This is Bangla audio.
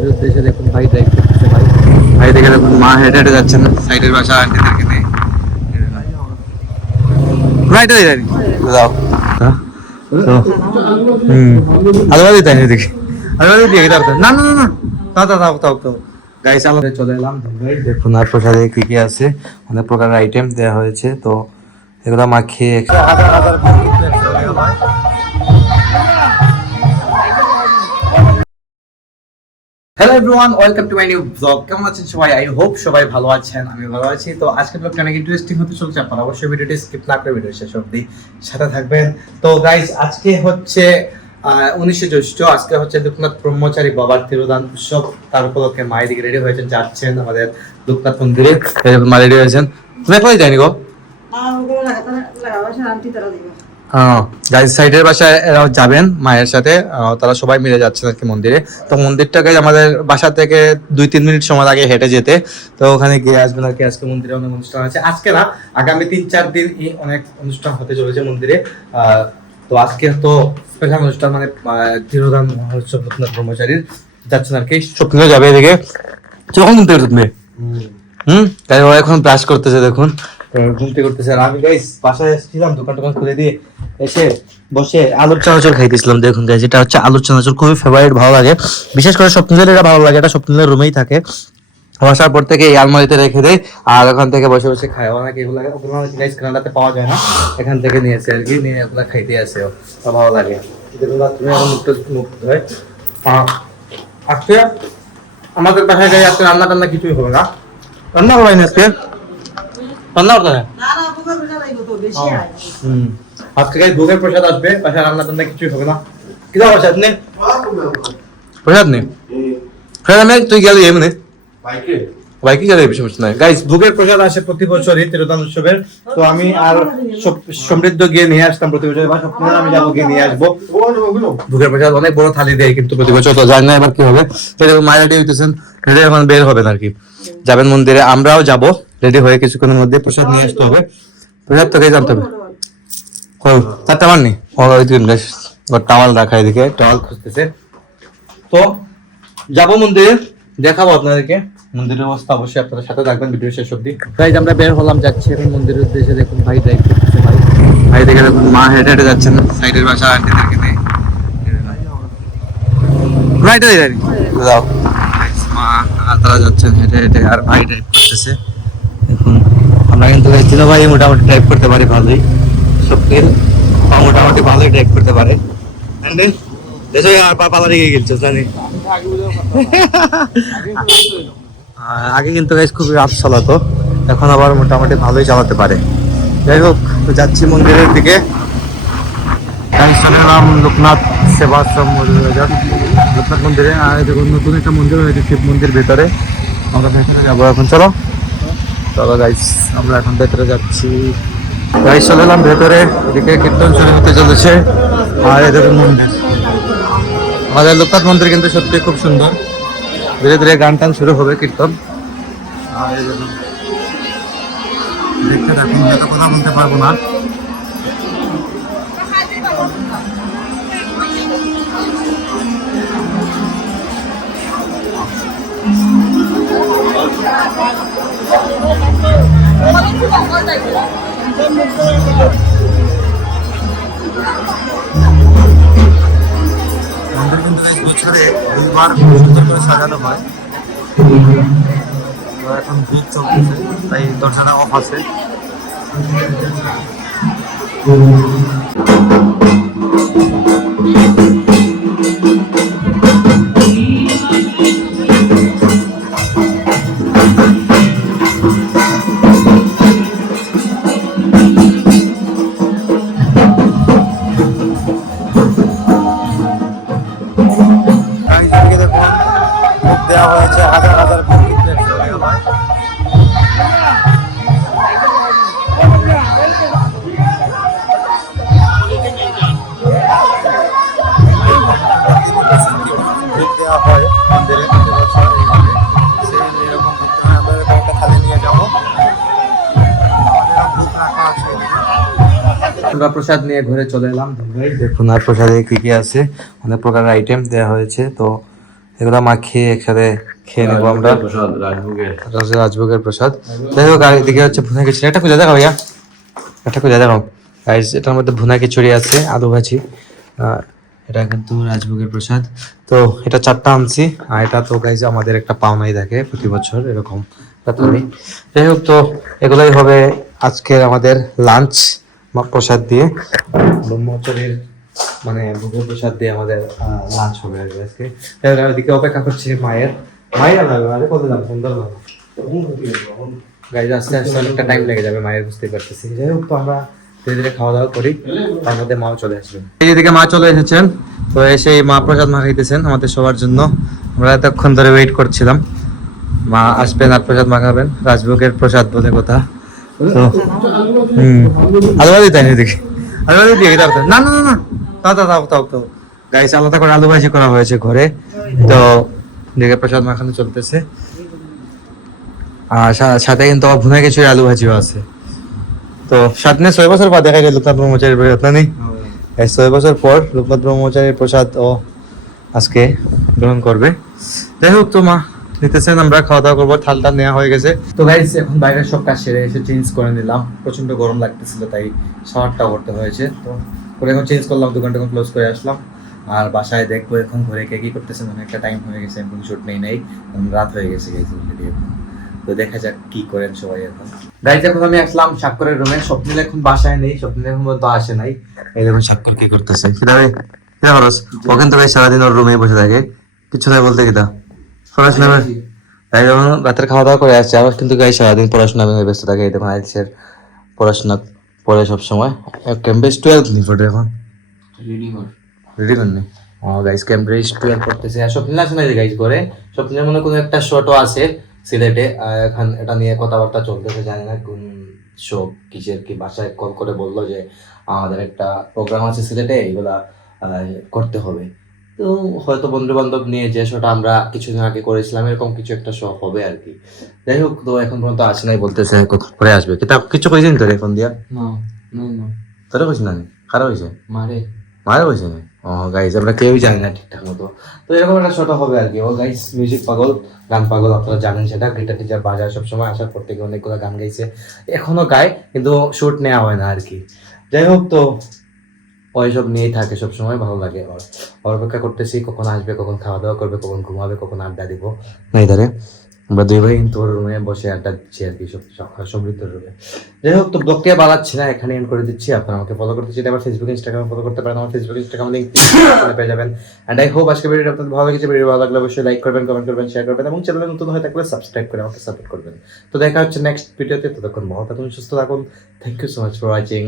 মন্দিরের উদ্দেশ্যে দেখুন ভাই ড্রাইভ করতেছে ভাই। ভাই দেখে দেখুন মা হেঁটে হেঁটে যাচ্ছেন। সাইডের বাসা আন্টিদেরকে নিয়ে। রাইটে যাই দাও হুম। আলবা দিতে দেখি। আলবা দিতে কি না না না না। তাও তাও তাও তাও তাও গাইস আমরা চলে এলাম দেখুন আর প্রসাদে কি কি আছে? অনেক প্রকার আইটেম দেওয়া হয়েছে তো এগুলো মাখিয়ে হাজার হাজার hello everyone welcome to my new blog কেমন আছেন সবাই? আই হোপ সবাই ভালো আছেন, আমি ভালো আছি। তো আজকের ব্লগটা অনেক ইন্টারেস্টিং হতে চলছে, আপনারা অবশ্যই ভিডিওটি স্কিপ না করে ভিডিও শেষ অবধি সাথে থাকবেন। তো গাইস আজকে হচ্ছে উনিশে জ্যৈষ্ঠ, আজকে হচ্ছে দুঃখনাথ ব্রহ্মচারী বাবার তিরোদান উৎসব। তার উপলক্ষে মায়ের দিকে রেডি হয়েছেন, যাচ্ছেন আমাদের দুঃখনাথ মন্দিরে। মা রেডি হয়েছেন। তুমি এখনই যায়নি গো? গাইজ সাইডের বাসায় এরাও যাবেন মায়ের সাথে তারা সবাই মিলে যাচ্ছেন আর কি মন্দিরে। তো মন্দিরটা guys আমাদের বাসা থেকে দুই তিন মিনিট সময় লাগে হেঁটে যেতে। তো ওখানে গিয়ে আসবেন আর কি আজকে মন্দিরে অনেক অনুষ্ঠান আছে। আজকে না আগামী তিন চার দিন এই অনেক অনুষ্ঠান হতে চলেছে মন্দিরে। তো আজকে তো স্পেশাল অনুষ্ঠান মানে তিরোধান মহোৎসব নতুন ব্রহ্মচারীর যাচ্ছেন আর কি। স্বপ্ন যাবে এদিকে। যখন ঘুম থেকে তুমি হুম। তাই ও এখন ব্রাশ করতেছে দেখুন। ঘুমতে করতেছে আর আমি গাইস বাসায় এসেছিলাম দোকান টোকান খুলে দিয়ে এসে বসে আলুর চানাচুর খাইতেছিলাম। দেখুন গাইস এটা হচ্ছে আলুর চানাচুর খুবই ফেভারিট ভালো লাগে। বিশেষ করে স্বপ্নিলের এটা ভালো লাগে এটা স্বপ্নিলের রুমেই থাকে। আসার পর থেকে এই আলমারিতে রেখে দেয় আর ওখান থেকে বসে বসে খায় অনেকে এগুলো ওগুলো গাইস কানাডাতে পাওয়া যায় না। এখান থেকে নিয়েছে আর কি নিয়ে ওগুলো খাইতে আসে। ভালো লাগে। যেগুলো তুমি এখন মুক্ত মুক্ত হয়। আজকে আমাদের বাসায় গাই আজকে রান্না টান্না কিছুই হবে না। রান্না হবে না আজকে? রান্না করতে হয়। হুম। আজকে গাই ভোগের প্রসাদ আসবে বাসায় রান্না টান্না কিছুই হবে না। কি দাও প্রসাদ নে? প্রসাদ নে? প্রসাদ আমি তুই গেলি এমনি ভাই কি গেলে বেশি সমস্যা নাই। গাইস ভোগের প্রসাদ আসে প্রতি বছরই তিরোধান উৎসবের। তো আমি আর সমৃদ্ধ গিয়ে নিয়ে আসতাম প্রতি বছর এবার স্বপ্ন আমি যাব গিয়ে নিয়ে আসব। ভোগের প্রসাদ অনেক বড় থালি দেয় কিন্তু প্রতি বছর। তো জানি না এবার কি হবে। মায়ের রেডি হইতেছেন রেডি এখন বের হবেন আর কি। যাবেন মন্দিরে আমরাও যাব। রেডি হয়ে কিছুক্ষণের মধ্যে প্রসাদ নিয়ে আসতে হবে। প্রসাদ তো খেয়ে জানতে হবে কই তার টাওয়াল নেই টাওয়াল রাখা এদিকে, টাওয়াল খুঁজতেছে। তো, যাব মন্দিরে, দেখাবো আপনাদেরকে। মন্দিরের অবস্থা অবশ্যই সাথে আমরা বের হলাম মন্দিরের দেখুন, ভাই ভাই। দেখে দেখুন, মা হেঁটে হেঁটে যাচ্ছেন সাইডের বাসা মা তারা যাচ্ছেন হেঁটে হেঁটে, আর ভাই করতেছে। কিন্তু ভাই, মোটামুটি ড্রাইভ করতে পারি ভালোই। সত্যির মোটামুটি ভালোই ড্রাইভ করতে পারে। Then, আর গেছে জানি আগে কিন্তু গাইজ খুবই রাত চালাতো এখন আবার মোটামুটি ভালোই চালাতে পারে। যাই হোক যাচ্ছি মন্দিরের দিকে। চলে এলাম লোকনাথ সেবাশ্রম লোকনাথ মন্দিরে আর দেখুন নতুন একটা মন্দির হয়েছে শিব মন্দির ভেতরে। আমরা ভেতরে যাব এখন চলো। চলো গাইজ আমরা এখন ভেতরে যাচ্ছি। গাইজ চলে এলাম, ভেতরে এদিকে কীর্তন শুরু হতে চলেছে। আর দেখুন মন্দির। আমাদের লোকনাথ মন্দির কিন্তু সত্যি খুব সুন্দর। ধীরে ধীরে গান টান শুরু হবে কীর্তন। আর দেখতে থাকুন, এত কথা বলতে পারব না। মন্দির কিন্তু এই বছরে দুইবার সুন্দর করে সাজানো হয়। এখন ভিড় চলতেছে, তাই দশটা অফ আছে আমরা প্রসাদ নিয়ে ঘরে চলে এলাম। দেখুন আর প্রসাদে কি কি আছে? অনেক প্রকার আইটেম দেওয়া হয়েছে তো এগুলো মাখিয়ে একসাথে খেয়ে নেব আমরা। রাজভোগের রাজভোগের প্রসাদ। যাই হোক আর এদিকে হচ্ছে ভুনা খিচুড়ি। একটা খুঁজে দেখো ভাইয়া। একটা খুঁজে দেখো গাইস এটার মধ্যে ভুনা খিচুড়ি আছে আলু ভাজি। এটা কিন্তু রাজভোগের প্রসাদ। তো এটা চারটা আনছি আর এটা তো গাইজ আমাদের একটা পাওনাই থাকে প্রতি বছর এরকম যাই হোক তো এগুলোই হবে আজকের আমাদের লাঞ্চ প্রসাদ দিয়ে? ব্রহ্মচরীর মানে ভোগের প্রসাদ দিয়ে আমাদের লাঞ্চ হবে আর কি আজকে। ওদিকে অপেক্ষা করছি মায়ের। মায়ের আলাদা কত দাম? সুন্দর গাড়ি আস্তে আস্তে অনেকটা টাইম লেগে যাবে মায়ের বুঝতে পারতেছি। যাই হোক তো আমরা ধীরে ধীরে খাওয়া দাওয়া করি তার মধ্যে মাও চলে আসবেন এই দিকে মা চলে এসেছেন তো এসে মা প্রসাদ মাখাইতেছেন আমাদের সবার জন্য। আমরা এতক্ষণ ধরে ওয়েট করছিলাম। মা আসবেন আর প্রসাদ মাখাবেন রাজভোগের প্রসাদ বলে কথা। তো তাই আলুবাদি দিয়ে না না না না। তাও তাও তাও গাইস আলাদা করে করা হয়েছে ঘরে। তো দিকে প্রসাদ মাখানো চলতেছে। আর সাথে কিন্তু ভুনা কিছু আলু আছে। তো, সাত ছয় বছর পর দেখা যায় লোকনাথ ব্রহ্মচারীর প্রসাদ নেই ছয় বছর পর লোকনাথ ব্রহ্মচারীর প্রসাদ ও আজকে গ্রহণ করবে। যাই হোক তো মা নিতেছেন আমরা খাওয়া দাওয়া করব থালটা নেওয়া হয়ে গেছে। তো গাইস এখন বাইরের সব কাজ সেরে এসে চেঞ্জ করে নিলাম। প্রচণ্ড গরম লাগতেছিল তাই শাওয়ারটা করতে হয়েছে। তো করে এখন চেঞ্জ করলাম দোকানটা এখন ক্লোজ করে আসলাম। আর বাসায় দেখব এখন ঘরে কে কি করতেছে অনেকটা টাইম হয়ে গেছে এখন শুট নেই নেই। রাত হয়ে গেছে গাইস অলরেডি এখন। তো দেখা যাক কি করেন সবাই এখন। গাইজ এখন আমি আসলাম স্বাক্ষরের রুমে স্বপ্নিল এখন বাসায় নেই স্বপ্নিল এখন পর্যন্ত আসে নাই। এই দেখুন স্বাক্ষর কি করতেছে। কিনা কিন্তু ভাই সারাদিন ওর রুমে বসে থাকে। কিছু নাই বলতে কিনা না ভাই তাই যখন রাতের খাওয়া দাওয়া করে আসছে আবার কিন্তু গাই সারাদিন পড়াশোনা নিয়ে ব্যস্ত থাকে দেখুন আইসের পড়াশোনা পড়ে সব সময় ক্যাম্ব্রিজ টুয়েলভ নি পড়ে এখন? রিডিং রেডি ও গাইস ক্যাম্ব্রিজ টুয়েলভ পড়তেছে। আর স্বপ্নিল আছে না গাইজ করে স্বপ্নিলের মনে কোনো একটা শোটও আছে সিলেটে। এখন এটা নিয়ে কথাবার্তা চলতেছে জানি না কোন শো কিসের কি বাসায় কল করে বলল যে আমাদের একটা প্রোগ্রাম আছে সিলেটে এগুলা করতে হবে। তো হয়তো বন্ধু বান্ধব নিয়ে যে শোটা আমরা কিছুদিন আগে করেছিলাম এরকম কিছু একটা শো হবে আর কি। যাই হোক তো এখন পর্যন্ত আসে নাই বলতেছে কখন করে আসবে। কিন্তু কিছু কইছেন তোর এখন দিয়া না না না। তোরা হয়েছে মারে মারা হয়েছে না ও গাইস আমরা কেউই জানি না ঠিকঠাক মতো। তো এরকম একটা ছোট হবে আর কি। ও গাইস মিউজিক পাগল গান পাগল আপনারা জানেন সেটা। গিটার টিচার বাজায় সবসময় আসার পর থেকে অনেকগুলো গান গাইছে। এখনও গায় কিন্তু শুট নেওয়া হয় না আর কি। যাই হোক তো ওই সব নিয়েই থাকে সবসময়, ভালো লাগে ওর অপেক্ষা করতেছি কখন আসবে, কখন খাওয়া দাওয়া করবে, কখন ঘুমাবে, কখন আড্ডা দিব। না ইধারে আমরা দুই ভাই কিন্তু রুমে বসে আড্ডা দিচ্ছি আর কি, সব সমৃদ্ধ রুমে। যাই হোক, তো বক্তিয়া বাড়াচ্ছি না, এখানে এন্ড করে দিচ্ছি। আপনারা আমাকে ফলো করতে চাইলে আমার ফেসবুক ইনস্টাগ্রাম ফলো করতে পারেন। আমার ফেসবুক ইনস্টাগ্রাম লিঙ্ক পেয়ে যাবেন। এন্ড আই হোপ আজকে ভিডিওটা আপনাদের ভালো লেগেছে। ভিডিও ভালো লাগলে অবশ্যই লাইক করবেন কমেন্ট করবেন শেয়ার করবেন এবং চ্যানেলে নতুন হয়ে থাকলে সাবস্ক্রাইব করে আমাকে সাপোর্ট করবেন। তো দেখা হচ্ছে নেক্সট ভিডিওতে ততক্ষণ ভালো থাকুন, সুস্থ থাকুন। Thank you so much for watching